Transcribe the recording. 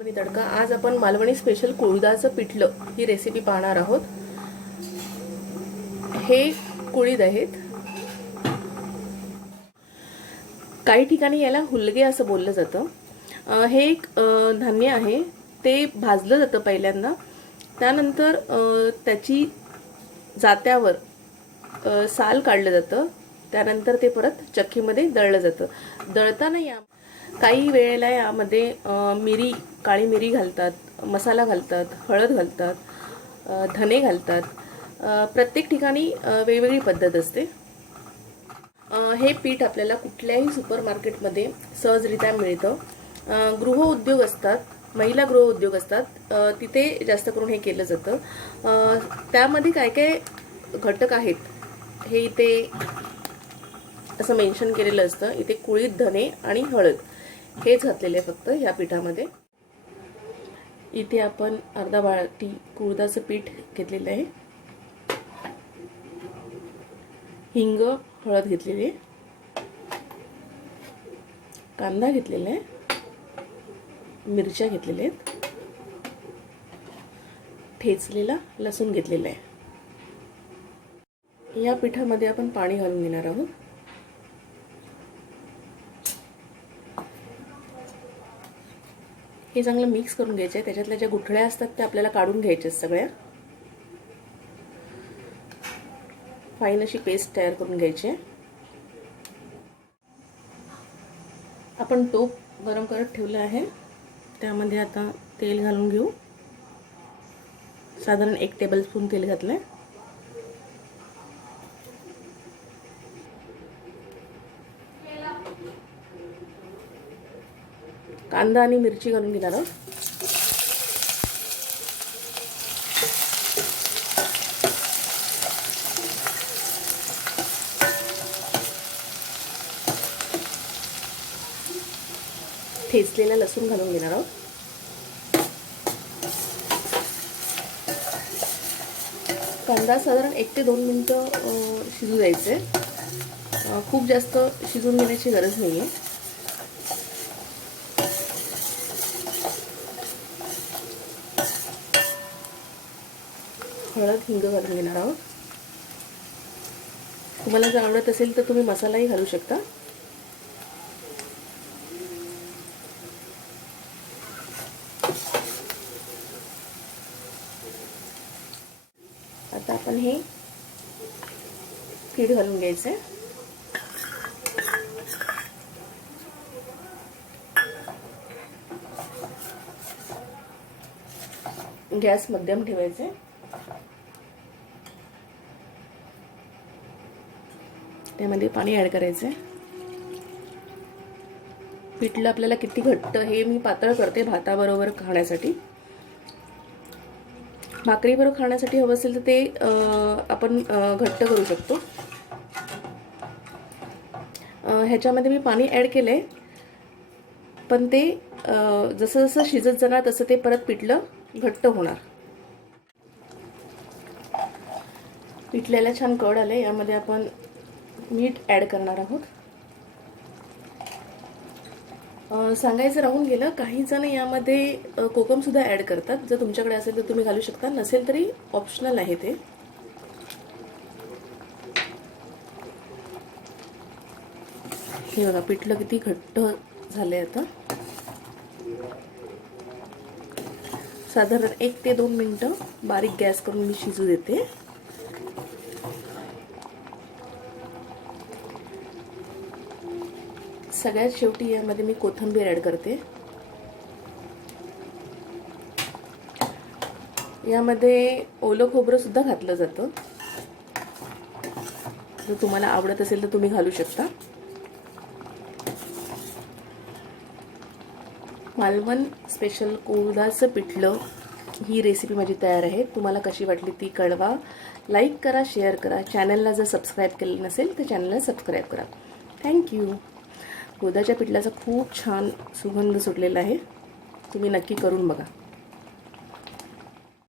मालवणी तडका. आज आपण मालवणी स्पेशल कुळीदाचं पिठलं ही रेसिपी पाहणार आहोत. हे कुळीद आहेत. काही ठिकाणी याला हुलगे असं बोललं जातं. हे एक धान्य आहे. ते भाजलं जातं पहिल्यांदा, त्यानंतर त्याची जात्यावर साल काढलं जातं, त्यानंतर ते परत चक्कीमध्ये दळलं जातं. दळताना या काही वेळेला यामध्ये मिरी, काळी मिरी घालतात, मसाला घालतात, हळद घालतात, धने घालतात. प्रत्येक ठिकाणी वेगवेगळी पद्धत असते. हे पीठ आपल्याला कुठल्याही सुपरमार्केटमध्ये सहजरित्या मिळतं. गृहउद्योग असतात, महिला गृहउद्योग असतात, तिथे जास्त करून हे केलं जातं. त्यामध्ये काय काय घटक आहेत हे इथे असं मेन्शन केलेलं असतं. इथे कुळीद, धने आणि हळद हेच घातलेले फक्त ह्या पिठामध्ये. इथे आपण अर्धा वाटी कुळदाचं पीठ घेतलेलं आहे. हिंग, हळद घेतलेली आहे, कांदा घेतलेला आहे, मिरच्या घेतलेल्या आहेत, ठेचलेला लसूण घेतलेला आहे. या पिठामध्ये आपण पाणी घालून घेणार आहोत. हे चांगलं मिक्स करून घ्यायचं आहे. त्याच्यातल्या ज्या गुठळ्या असतात त्या आपल्याला काढून घ्यायच्या सगळ्या. फाईन अशी पेस्ट तयार करून घ्यायची आहे. आपण टोप गरम करत ठेवलं आहे, त्यामध्ये आता तेल घालून घेऊ. साधारण 1 टेबलस्पून तेल घातलं आहे. कांदा आणि मिरची घालून घेणार आहोत. ठेचलेला लसूण घालून घेणार आहोत. कांदा साधारण 1 ते 2 मिनिटं शिजू द्यायचे. खूप जास्त शिजून घेण्याची गरज नाही आहे. हळद, हिंग घालून घेणार आहोत. तुम्हाला जर आवडत असेल तर तुम्ही मसालाही घालू शकता. आता आपण हे पीठ घालून घ्यायचं आहे. गॅस मध्यम ठेवायचे. त्यामध्ये पाणी ॲड करायचं. पिठलं आपल्याला किती घट्ट, हे मी पातळ करते भाताबरोबर खाण्यासाठी. भाकरीबरोबर खाण्यासाठी हवं असेल तर ते आपण घट्ट करू शकतो. ह्याच्यामध्ये मी पाणी ॲड केलं आहे, पण ते जसं जसं शिजत जाणार तसं ते परत पिठलं घट्ट होणार. पिठल्याला छान कड आले. यामध्ये आपण मीठ ॲड करणार आहोत. सांगायचं राहून गेलं, काही जण यामध्ये कोकम सुद्धा ॲड करतात. जर तुमच्याकडे असेल तर तुम्ही घालू शकता, नसेल तरी ऑप्शनल आहे ते. हे बघा पिठलं किती घट्ट झाले. आता साधारण 1 ते 2 मिनिटं बारीक गॅस करून मी शिजू देते. सगळ्यात शेवटी यामध्ये मी कोथिंबीर ॲड करते. यामध्ये ओलं खोबरं सुद्धा घातलं जातं. जर तुम्हाला आवडत असेल तर तुम्ही घालू शकता. मालवण स्पेशल कुळदाचं पिठलं ही रेसिपी माझी तयार आहे. तुम्हाला कशी वाटली ती कळवा. लाईक करा, शेअर करा. चॅनलला जर सबस्क्राईब केलं नसेल तर चॅनलला सबस्क्राईब करा. थँक्यू. कुळदाच्या पिठल्याचा खूप छान सुगंध सुटलेला आहे. तुम्ही नक्की करून बघा.